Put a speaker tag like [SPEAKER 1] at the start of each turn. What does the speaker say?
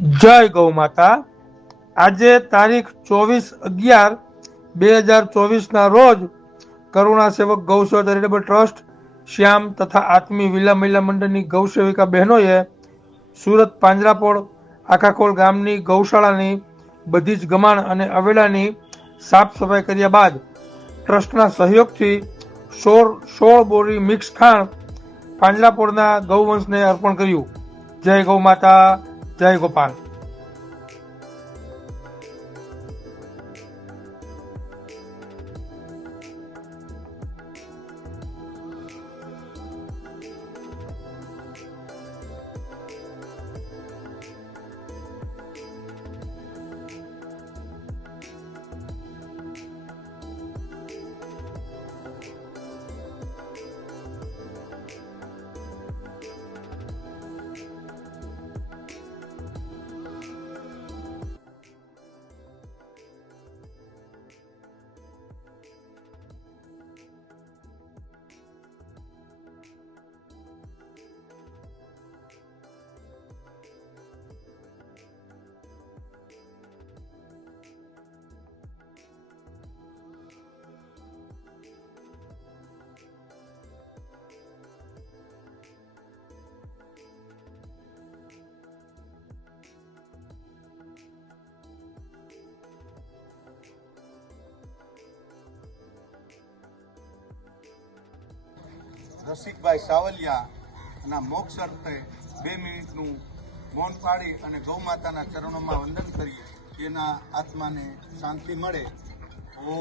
[SPEAKER 1] જય ગૌ માતા. આજે તારીખ ચોવીસ અગિયાર બે હજાર ચોવીસના રોજ કરુણા સેવક ગૌસેવા ચેરિટેબલ ટ્રસ્ટ શ્યામ તથા આત્મી વિલા મહિલા મંડળની ગૌસેવિકા બહેનોએ સુરત પાંજરાપોળ આખાખોલ ગામની ગૌશાળાની બધી જ ગમાણ અને અવેડાની સાફ સફાઈ કર્યા બાદ ટ્રસ્ટના સહયોગથી સોળ સોળ બોરી મિક્સ ખાણ પાંજરાપોળના ગૌવંશને અર્પણ કર્યું. જય ગૌ માતા. જય ગોપાલ
[SPEAKER 2] રસિકભાઈ સાવલિયા ના મોક્ષ અર્થે બે મિનિટનું મૌન પાડી અને ગૌ માતાના ચરણોમાં વંદન કરીએ. એના આત્માને શાંતિ મળે. ઓ